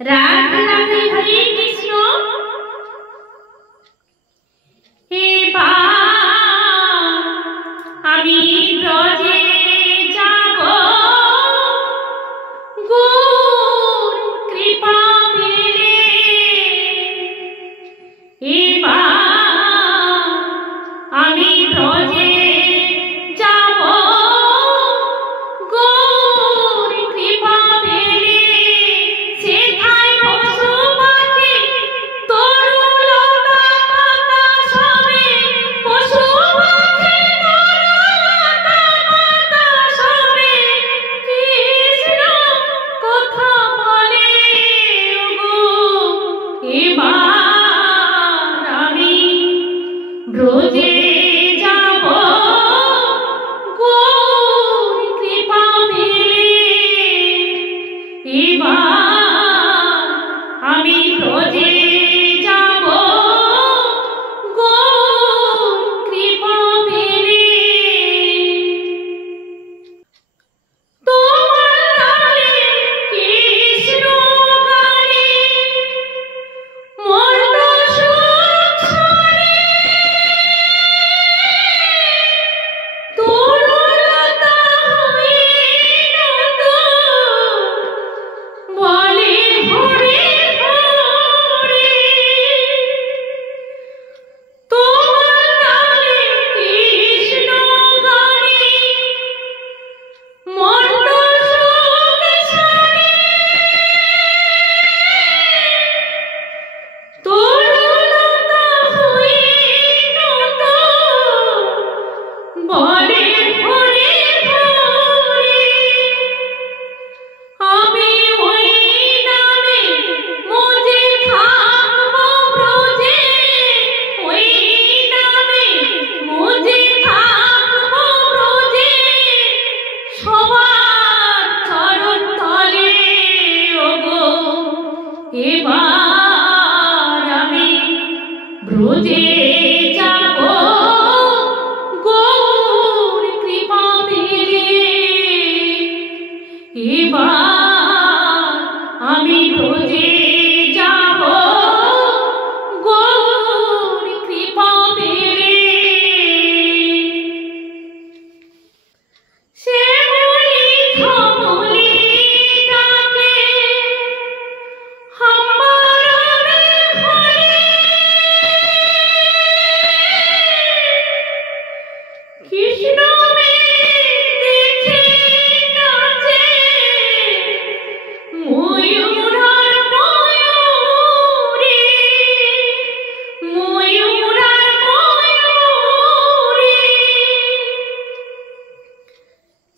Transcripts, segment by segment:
রাধে রাধে হরে কৃষ্ণ। এবার আমি ব্রজে যাব, গৌর কৃপা পেলে। এবার আমি ব্রজে যাব, গৌর কৃপা পেলে। সেথায় পশু পাখি তরুলতা পাতা সবে, পশু পাখি তরুলতা পাতা সবে, কৃষ্ণ কথা বলে গো। এবার আমি ব্রজে যাব, গৌর কৃপা পেলে। এবার আমি ব্রজে যাব, গৌর কৃপা পেলে। তোমার নামে কৃষ্ণ গানে মর্ত সুখ সরে, তরুলতা হইল তো বলে হরে হরে। তোমার নামে কৃষ্ণ গানে মর্ত সুখ সরে, তরুলতা হইল তো বলে হরে হরে। আমি ওই নামে মজে থাকবো ব্রজে, ওই নামে মজে থাকবো ব্রজে। সবার চরণ তলে ওগো। এবার আমি ব্রজে যাব, গৌর কৃপা পেলে। এবার আমি ব্রজে যাব, গৌর কৃপা পেলে। সে বলি ধমলি ডাকে হাম্বারে হরে, কৃষ্ণ দেখে নাচে ময়ূর আর ময়ূরী, ময়ূর আর ময়ূরী।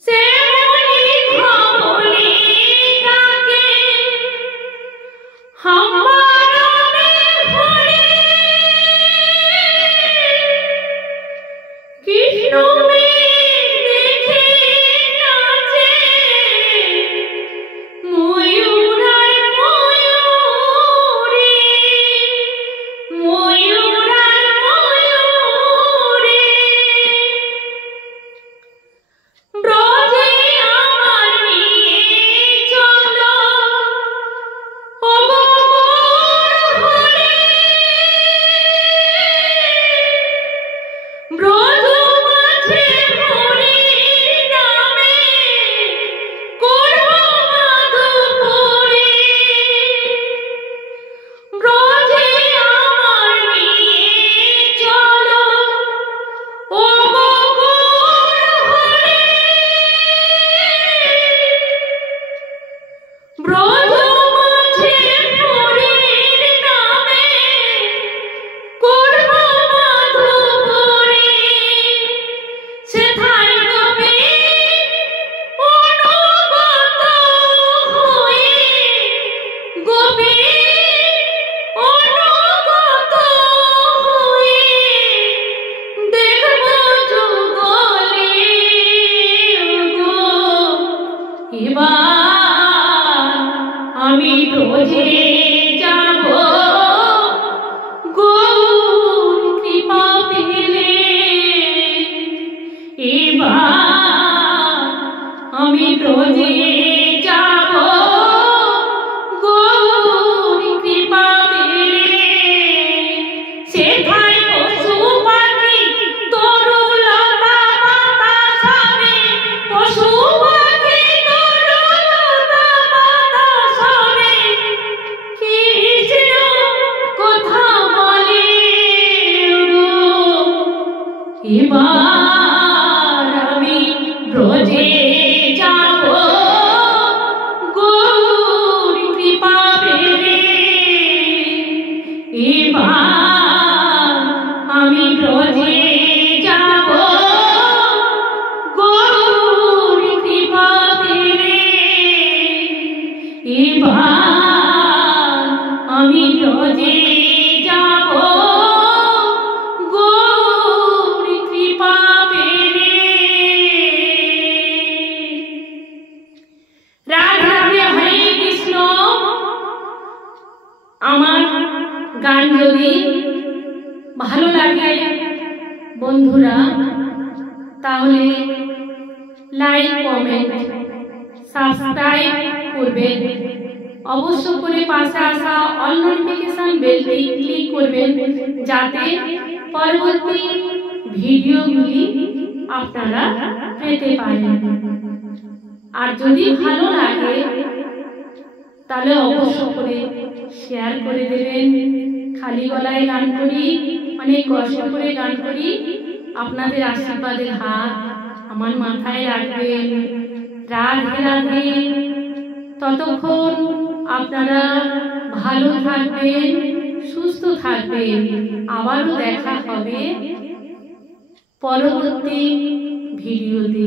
সে বলি ধমলি ডাকে হাম্বারে হরে, কৃষ্ণ দেখে নাচে ময়ূর আর ময়ূরী, ময়ূর আর ময়ূরী। ব্রজে আমার নিয়ে চলো ওগো গৌর হরে। ব্রজ মাঝে হরি নামে করব মাধুপুরী। ব্রজে আমার নিয়ে চলো ওগো গৌর হরে। ব্রজ মাঝে হরির নামে করব মাধুপুরী। সেথায় গোপীর অনুগত হয়ে, গোপীর অনুগত হয়ে দেখব যুগলে গো। এবার আমি ব্রজে যাব, গৌর কৃপা পেলে। এবার আমি ব্রজে যাব, গৌর গান যদি ভালো লাগে বন্ধুরা, তাহলে লাইক, কমেন্ট, সাবস্ক্রাইব করবেন। অবশ্য করে পাশে আসা অল নোটিফিকেশন বেলটি ক্লিক করবেন, যাতে পরবর্তী ভিডিওগুলি আপনারা পেতে পারেন। আর যদি ভালো লাগে তাহলে অবশ্য করে শেয়ার করে দেবেন। খালি গলায় গান করি, অনেক কষ্ট করে গান করি, আপনাদের আশীর্বাদের হাত আমার মাথায় রাখবেন। রাধে রাধে। ততক্ষণ আপনারা ভালো থাকবেন, সুস্থ থাকবেন। আবারও দেখা হবে পরবর্তী ভিডিওতে।